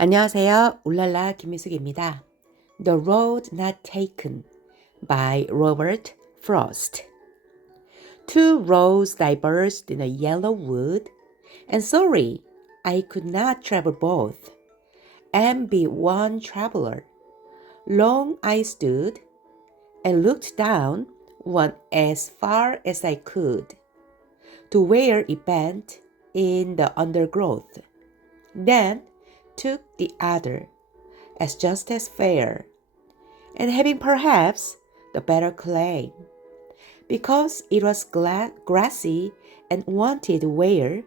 안녕하세요. 울랄라 김미숙입니다. The Road Not Taken by Robert Frost. Two roads diverged in a yellow wood, and sorry, I could not travel both, and be one traveler. Long I stood, and looked down one as far as I could, to where it bent in the undergrowth. Then took the other, as just as fair, and having perhaps the better claim, because it was grassy and wanted wear,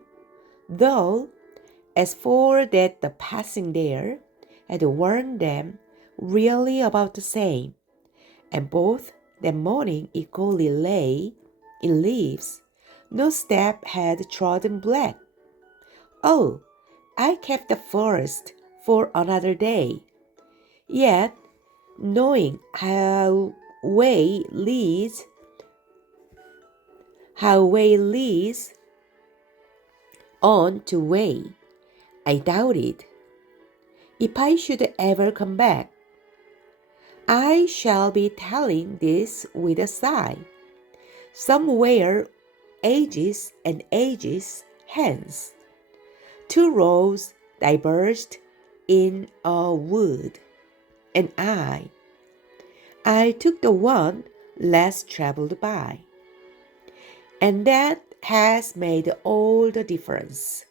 though as for that the passing there had worn them really about the same, and both that morning equally lay in leaves, no step had trodden black. Oh, I kept the first for another day, yet knowing how way leads on to way, I doubted if I should ever come back. I shall be telling this with a sigh, somewhere ages and ages hence. Two roads diverged in a wood, and I took the one less traveled by. And that has made all the difference.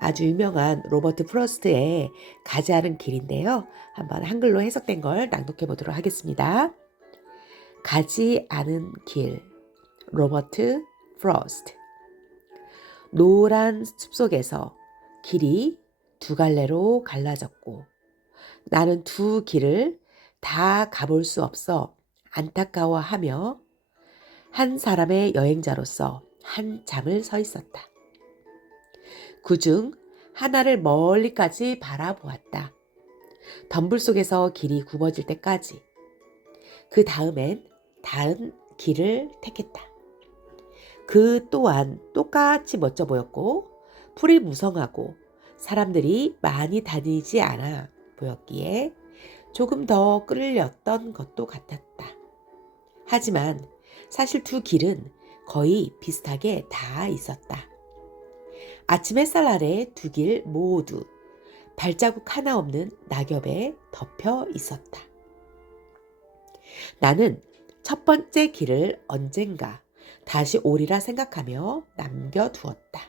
아주 유명한 로버트 프로스트의 가지 않은 길인데요. 한번 한글로 해석된 걸 낭독해 보도록 하겠습니다. 가지 않은 길, 로버트 프로스트. 노란 숲속에서 길이 두 갈래로 갈라졌고 나는 두 길을 다 가볼 수 없어 안타까워하며 한 사람의 여행자로서 한참을 서 있었다. 그중 하나를 멀리까지 바라보았다. 덤불 속에서 길이 굽어질 때까지. 그 다음엔 다른 길을 택했다. 그 또한 똑같이 멋져 보였고 풀이 무성하고 사람들이 많이 다니지 않아 보였기에 조금 더 끌렸던 것도 같았다. 하지만 사실 두 길은 거의 비슷하게 다 있었다. 아침 햇살 아래 두 길 모두 발자국 하나 없는 낙엽에 덮여 있었다. 나는 첫 번째 길을 언젠가 다시 오리라 생각하며 남겨두었다.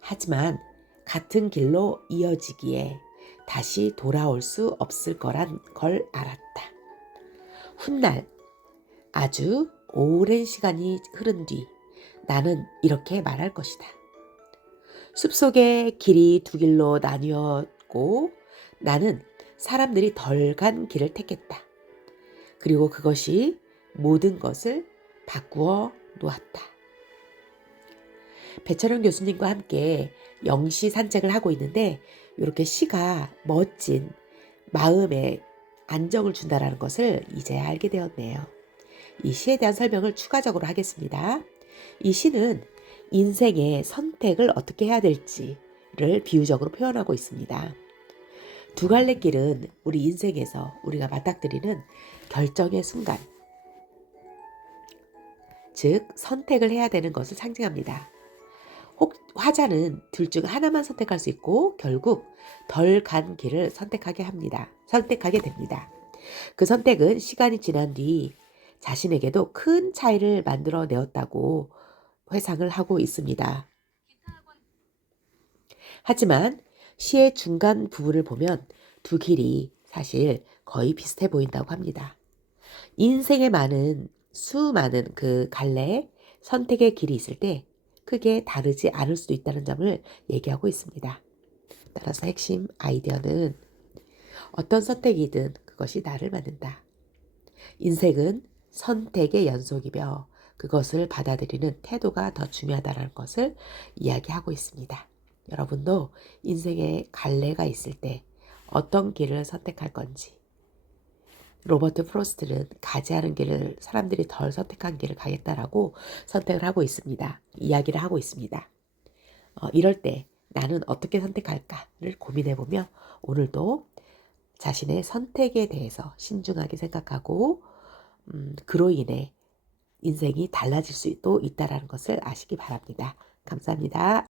하지만 같은 길로 이어지기에 다시 돌아올 수 없을 거란 걸 알았다. 훗날 아주 오랜 시간이 흐른 뒤 나는 이렇게 말할 것이다. 숲속의 길이 두 길로 나뉘었고 나는 사람들이 덜 간 길을 택했다. 그리고 그것이 모든 것을 바꾸어 놓았다. 배철영 교수님과 함께 영시 산책을 하고 있는데 이렇게 시가 멋진 마음에 안정을 준다는 것을 이제야 알게 되었네요. 이 시에 대한 설명을 추가적으로 하겠습니다. 이 시는 인생의 선택을 어떻게 해야 될지를 비유적으로 표현하고 있습니다. 두 갈래 길은 우리 인생에서 우리가 맞닥뜨리는 결정의 순간, 즉 선택을 해야 되는 것을 상징합니다. 화자는 둘 중 하나만 선택할 수 있고 결국 덜 간 길을 선택하게 됩니다. 그 선택은 시간이 지난 뒤 자신에게도 큰 차이를 만들어 내었다고 회상을 하고 있습니다. 하지만 시의 중간 부분을 보면 두 길이 사실 거의 비슷해 보인다고 합니다. 인생에 수많은 그 갈래 선택의 길이 있을 때 크게 다르지 않을 수도 있다는 점을 얘기하고 있습니다. 따라서 핵심 아이디어는 어떤 선택이든 그것이 나를 만든다. 인생은 선택의 연속이며 그것을 받아들이는 태도가 더 중요하다는 것을 이야기하고 있습니다. 여러분도 인생에 갈래가 있을 때 어떤 길을 선택할 건지, 로버트 프로스트는 가지 않은 길을 사람들이 덜 선택한 길을 가겠다라고 선택을 하고 있습니다. 이야기를 하고 있습니다. 이럴 때 나는 어떻게 선택할까를 고민해보며 오늘도 자신의 선택에 대해서 신중하게 생각하고 그로 인해 인생이 달라질 수도 있다는 것을 아시기 바랍니다. 감사합니다.